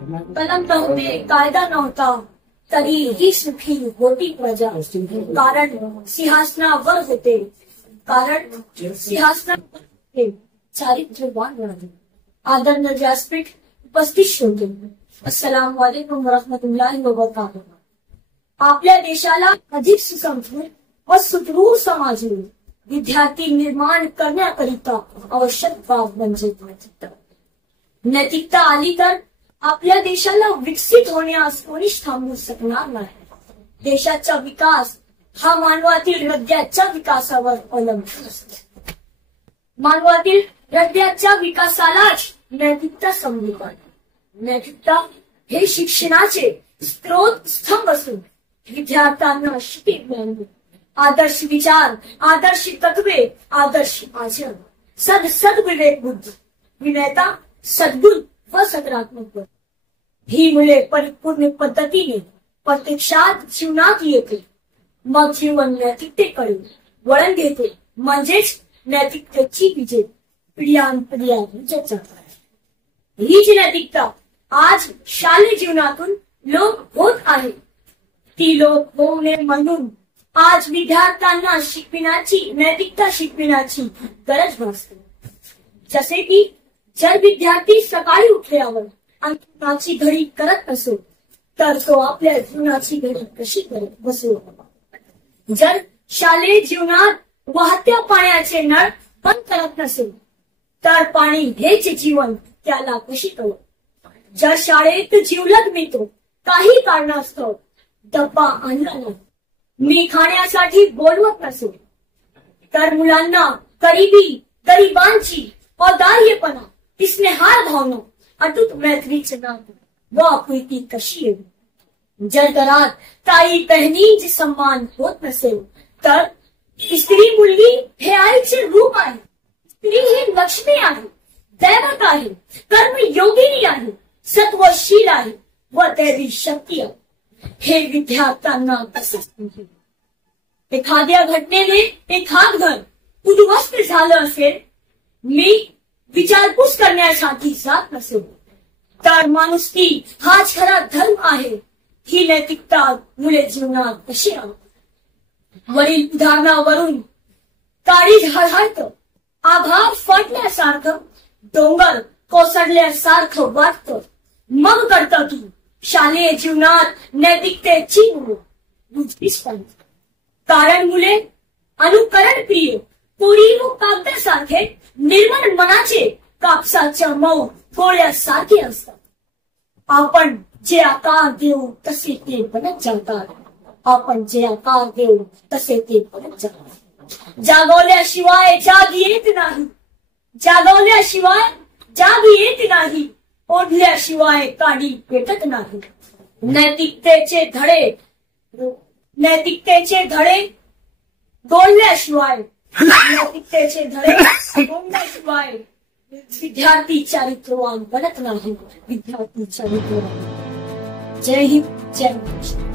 कलम नव्हते, कायदा नव्हता, तरीही सुखी होती प्रजा. कारण सिंहासनावर होते, चारित्र्यवान होते. आदरणीय व्यासपीठ उपस्थित होते. अस्सलाम वालेकुम वरहमतुल्लाहि वबरकातुहू. आपल्या देशाला अधिक सुसंस्कृत व सुदृढ समाज विद्यार्थी निर्माण करण्याकरिता आवश्यक बाब म्हणजे नैतिकता. नैतिकता आली तर आपल्या देशाला विकसित होण्यास कोणीच थांबवू शकणार नाही. देशाचा विकास हा मानवातील हृदयाच्या विकासावर अवलंबून असतो. मानवातील हृदयाच्या विकासालाच नैतिकता समजून. नैतिकता हे शिक्षणाचे स्त्रोत स्तंभ असून विद्यार्थ्यांना शिकवण, आदर्श विचार, आदर्श तत्वे, आदर्श आचरण, सद्विवेक बुद्धी, विनयता, सद्गुण व सकारात्मक बुद्धी ही मुले परिपूर्ण पद्धतीने प्रत्यक्षात जीवनात येते. मग जीवन नैतिकतेकडे वळण घेते. म्हणजेच नैतिकतेची विजय पिढ्यानपिढ्या चर्चा. ही जी नैतिकता आज शालेय जीवनातून लोप होत आहे, ती लोप होऊ नये म्हणून आज विद्यार्थ्यांना शिकविण्याची, नैतिकता शिकविण्याची गरज भासते. जसे की जर विद्यार्थी सकाळी उठल्यावर अंतराची घडी करत असो तर तो आपल्या जीवनाची घडी कशी करत बसू. जर शालेय जीवनात वाहत्या पाण्याचे नळ बंद करत नसेल तर पाणी हेच जीवन त्याला कशी कळत. जर शाळेत जीवलग मिळतो काही कारणास्तव डब्बा आणला नाही, मी खाण्यासाठी बोलवत नसेल तर मुलांना गरिबांची औदार्यपणा, स्नेहाळ भावना, अटूट मैत्रीचे नाते व आपुलकी कशी येईल. जर घरात ताई बहिणींचे सन्मान होत नसेल तर स्त्री मुलगी हे आईचे रूप आहे. स्त्री ही लक्ष्मी आहे, दैवत आहे, कर्मयोगिनी आहे, सत्वशील आहे व दैवी शक्ती आहे. हे विद्यार्थ्यांना कसं समजेल. एखाद्या घटनेने एखाद घर उद्ध्वस्त झालं असेल, मी विचारपूस करण्यासाठी जात नसेल तर माणुसकी हाच खरा धर्म आहे. ही नैतिकता मुले जीवनात कशी आणतात. वरील उदाहरणावरून काळीज हळहळतं, आभाळ फाटल्यासारखं, डोंगर कोसळल्यासारखं वाटतं. मग कळतं की शालेय जीवनात नैतिकतेची बुजलीच पाहिजे. कारण मुले अनुकरण प्रिय, पोळी व कागदासारखे निर्मळ मनाचे, कापसाच्या मऊ गोळ्यासारखे असतात. आपण जे आकार देऊ तसे ते बनत जातात. आपण जे आकार देऊ तसे ते बनत जातात. जागवल्याशिवाय जाग येत नाही, जागवल्याशिवाय जाग येत नाही, ओढल्याशिवाय काडी पेटत नाही. नैतिकतेचे धडे बोलल्याशिवाय, नैतिकतेचे धडे बोलल्याशिवाय विद्यार्थी चारित्र्यवान बनत नाही. विद्यार्थी चारित्र्यवान. जय हिंद, जय महाराष्ट्र.